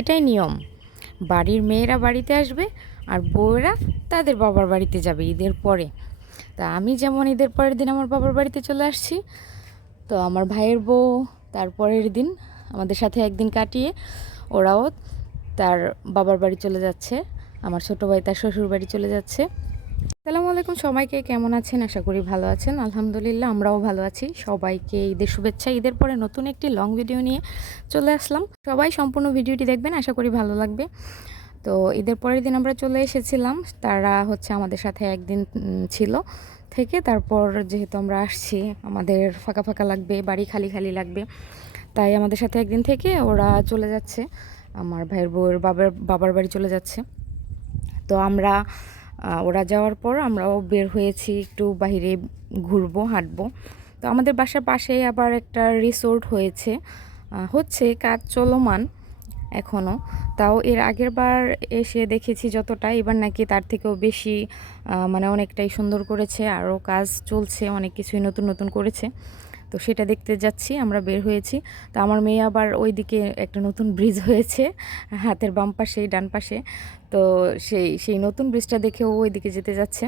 এটাই নিয়ম। বাড়ির মেয়েরা বাড়িতে আসবে আর বউয়েরা তাদের বাবার বাড়িতে যাবে ঈদের পরে। তা আমি যেমন ঈদের পরের দিন আমার বাবার বাড়িতে চলে আসছি, তো আমার ভাইয়ের বউ তারপরের দিন আমাদের সাথে একদিন কাটিয়ে ওরাও তার বাবার বাড়ি চলে যাচ্ছে, আমার ছোটো ভাই তার শ্বশুর বাড়ি চলে যাচ্ছে। আসসালামু আলাইকুম সবাইকে, কেমন আছেন? আশা করি ভালো আছেন। আলহামদুলিল্লাহ আমরাও ভালো আছি। সবাইকে ঈদের শুভেচ্ছা। ঈদের পরে নতুন একটি লং ভিডিও নিয়ে চলে আসলাম। সবাই সম্পূর্ণ ভিডিওটি দেখবেন, আশা করি ভালো লাগবে। তো ঈদের পরের দিন আমরা চলে এসেছিলাম, তারা হচ্ছে আমাদের সাথে একদিন ছিল থেকে, তারপর যেহেতু আমরা আসছি আমাদের ফাঁকা ফাঁকা লাগবে, বাড়ি খালি খালি লাগবে, তাই আমাদের সাথে একদিন থেকে ওরা চলে যাচ্ছে, আমার ভাইয়ের বউয়ের বাবার বাড়ি চলে যাচ্ছে। তো ওরা যাওয়ার পর আমরাও বের হয়েছি, একটু বাইরে ঘুরবো, হাঁটবো। তো আমাদের বাসার পাশেই আবার একটা রিসোর্ট হচ্ছে কাজ চলমান এখনও। তাও এর আগের বার এসে দেখেছি যতটা, এবার নাকি তার থেকেও বেশি, মানে অনেকটাই সুন্দর করেছে, আরও কাজ চলছে, অনেক কিছুই নতুন নতুন করেছে। তো সেটা দেখতে যাচ্ছি, আমরা বের হয়েছি। তো আমার মেয়ে আবার ওইদিকে একটা নতুন ব্রিজ হয়েছে হাতের বাম পাশেই ডান পাশে, তো সেই নতুন ব্রিজটা দেখে ও ওইদিকে যেতে যাচ্ছে।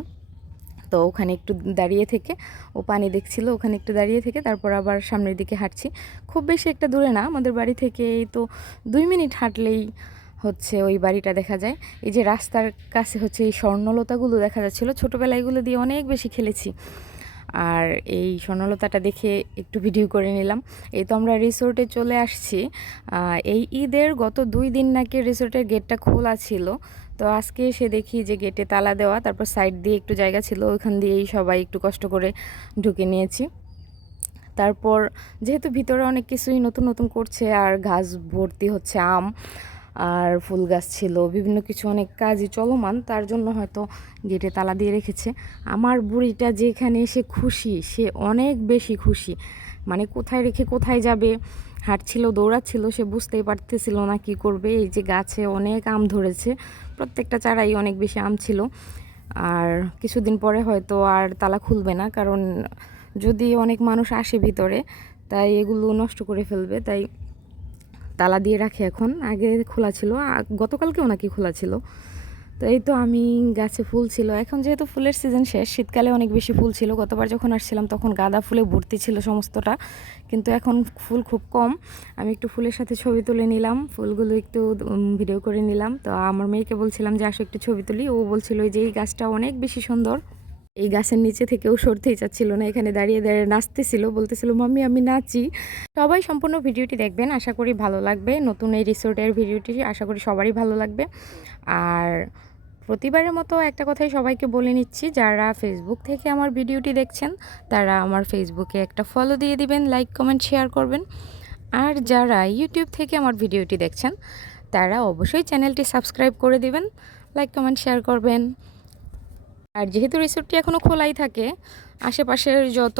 তো ওখানে একটু দাঁড়িয়ে থেকে, ও পানি দেখছিল, ওখানে একটু দাঁড়িয়ে থেকে তারপর আবার সামনের দিকে হাঁটছি। খুব বেশি একটা দূরে না, আমাদের বাড়ি থেকে এই তো 2 মিনিট হাঁটলেই হচ্ছে ওই বাড়িটা দেখা যায়। এই যে রাস্তার কাছে হচ্ছে এই স্বর্ণলতাগুলো দেখা যাচ্ছিলো, ছোটোবেলায় এগুলো দিয়ে অনেক বেশি খেলেছি। আর এই স্বর্ণলতাটা দেখে একটু ভিডিও করে নিলাম। এই তো আমরা রিসোর্টে চলে আসছি। এই ঈদের গত 2 দিন নাকি রিসোর্টের গেটটা খোলা ছিল, তো আজকে এসে দেখি যে গেটে তালা দেওয়া, তারপর সাইড দিয়ে একটু জায়গা ছিল, ওইখান দিয়েই সবাই একটু কষ্ট করে ঢুকে নিয়েছি। তারপর যেহেতু ভিতরে অনেক কিছুই নতুন নতুন করছে, আর গাছ ভর্তি হচ্ছে আম, আর ফুল গাছ ছিল, বিভিন্ন কিছু অনেক কাজই চলমান, তার জন্য হয়তো গেটে তালা দিয়ে রেখেছে। আমার বুড়িটা যেখানে এসে খুশি, সে অনেক বেশি খুশি, মানে কোথায় রেখে কোথায় যাবে, হাঁটছিল, দৌড়াচ্ছিল, সে বুঝতেই পারতেছিল না কি করবে। এই যে গাছে অনেক আম ধরেছে, প্রত্যেকটা চারাই অনেক বেশি আম ছিল। আর কিছুদিন পরে হয়তো আর তালা খুলবে না, কারণ যদি অনেক মানুষ আসে ভিতরে, তাই এগুলো নষ্ট করে ফেলবে, তাই তালা দিয়ে রাখে এখন। আগে খোলা ছিল, গতকালকেও নাকি খোলা ছিল। তো এই তো আমি গাছে ফুল ছিল, এখন যেহেতু ফুলের সিজন শেষ, শীতকালে অনেক বেশি ফুল ছিল। গতবার যখন আসছিলাম তখন গাঁদা ফুলে ভর্তি ছিল সমস্তটা, কিন্তু এখন ফুল খুব কম। আমি একটু ফুলের সাথে ছবি তুলে নিলাম, ফুলগুলো একটু ভিডিও করে নিলাম। তো আমার মেয়েকে বলছিলাম যে আসো একটু ছবি তুলি, ও বলছিল যে এই গাছটা অনেক বেশি সুন্দর। এই গাছের নিচে থেকেও সরতেই চাচ্ছিল না, এখানে দাঁড়িয়ে দাঁড়িয়ে নাচতেছিল, বলতেছিল মাম্মি আমি নাচি। সবাই সম্পূর্ণ ভিডিওটি দেখবেন, আশা করি ভালো লাগবে। নতুন এই রিসোর্টের ভিডিওটি আশা করি সবারই ভালো লাগবে। আর প্রতিবারের মতো একটা কথাই সবাইকে বলে নিচ্ছি, যারা ফেসবুক থেকে আমার ভিডিওটি দেখছেন তারা আমার ফেসবুকে একটা ফলো দিয়ে দিবেন, লাইক কমেন্ট শেয়ার করবেন। আর যারা ইউটিউব থেকে আমার ভিডিওটি দেখছেন তারা অবশ্যই চ্যানেলটি সাবস্ক্রাইব করে দিবেন, লাইক কমেন্ট শেয়ার করবেন। আর যেহেতু রিসোর্টটি এখনও খোলাই থাকে, আশেপাশের যত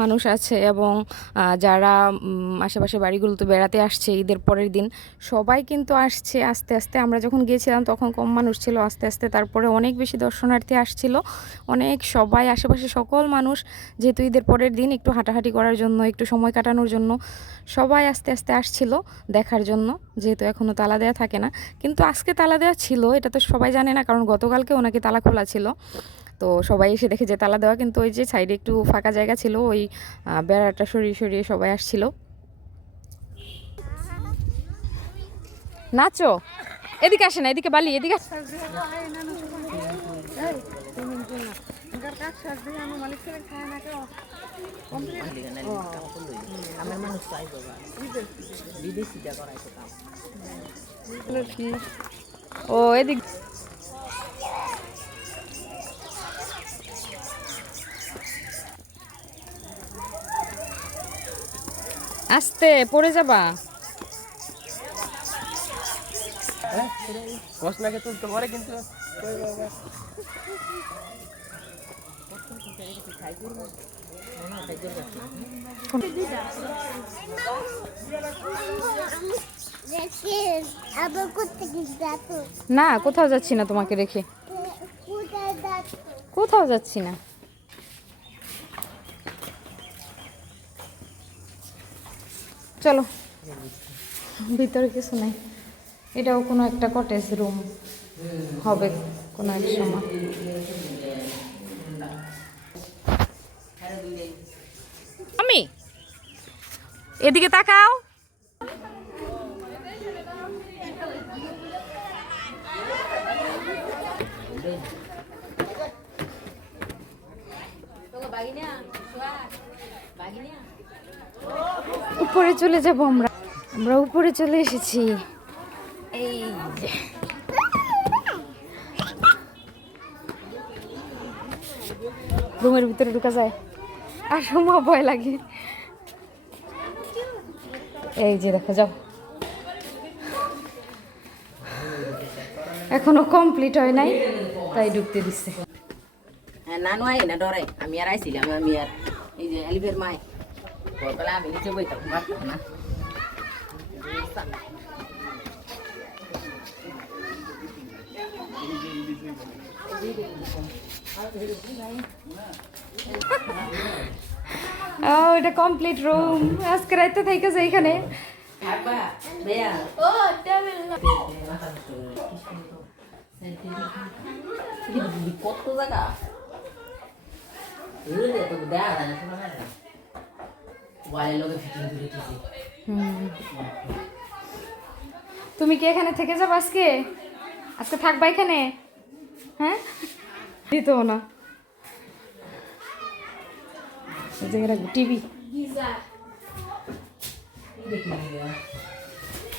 মানুষ আছে এবং যারা আশেপাশের বাড়িগুলোতে বেড়াতে আসছে ঈদের পরের দিন, সবাই কিন্তু আসছে আস্তে আস্তে। আমরা যখন গিয়েছিলাম তখন কম মানুষ ছিল, আস্তে আস্তে তারপরে অনেক বেশি দর্শনার্থী আসছিল, অনেক সবাই আশেপাশে সকল মানুষ, যেহেতু ঈদের পরের দিন একটু হাঁটাহাঁটি করার জন্য, একটু সময় কাটানোর জন্য সবাই আস্তে আস্তে আসছিল দেখার জন্য, যেহেতু এখনও তালা দেওয়া থাকে না। কিন্তু আজকে তালা দেওয়া ছিল, এটা তো সবাই জানে না, কারণ গতকালকে ওনাকে তালা খোলা ছিল। তো সবাই এসে দেখে যে তালা দেওয়া, কিন্তু ওই যে সাইডে একটু ফাঁকা জায়গা ছিল, ওই বেড়াটা সরিয়ে সরিয়ে সবাই আসছিল। নাচো, এদিকে আসে না, এদিকে বালি, এদিকে ও এদিক। আস্তে পড়ে যাবা। কসনাকে তুলতে পারে কিন্তু না, কোথাও যাচ্ছি না তোমাকে রেখে, কোথাও যাচ্ছি না। চলো, ভিতরে কিছু নাই, এটাও কোনো একটা কটেজ রুম হবে কোনো এক সময়। আমি এদিকে তাকাও। উপরে চলে যাব আমরা, আমরা উপরে চলে এসেছি। এই যে রুমের ভিতরে ঢুকা যায় আর সময় ভয় লাগে। এই যে দেখো যাও, এখনো কমপ্লিট হয় নাই তাই ঢুকতে দিচ্ছে। নানু আই না ডরে, আমি আর আইছিলাম, আমি আর এই যে এলিভের মাই সকালে আমি নিচে বইতাম না। ও এটা কমপ্লিট রুম, আজকে রাতে থেকে যায় এখানে। কত জায়গা তুমি কি এখানে থেকে যাবো আজকে? আজকে থাকবা এখানে? হ্যাঁ, দিত না। টিভি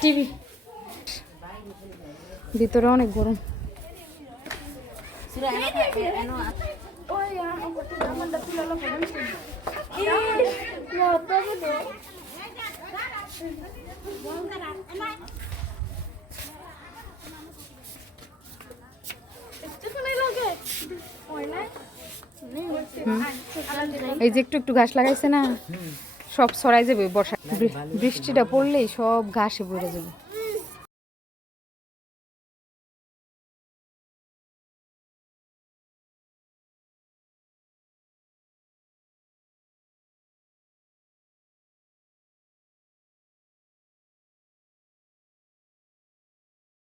টিভি ভিতরে অনেক গরম। এই যে একটু একটু ঘাস লাগাইছে না, সব ছড়াই যাবে বর্ষা, বৃষ্টিটা পড়লেই সব ঘাসে পড়ে যাবে।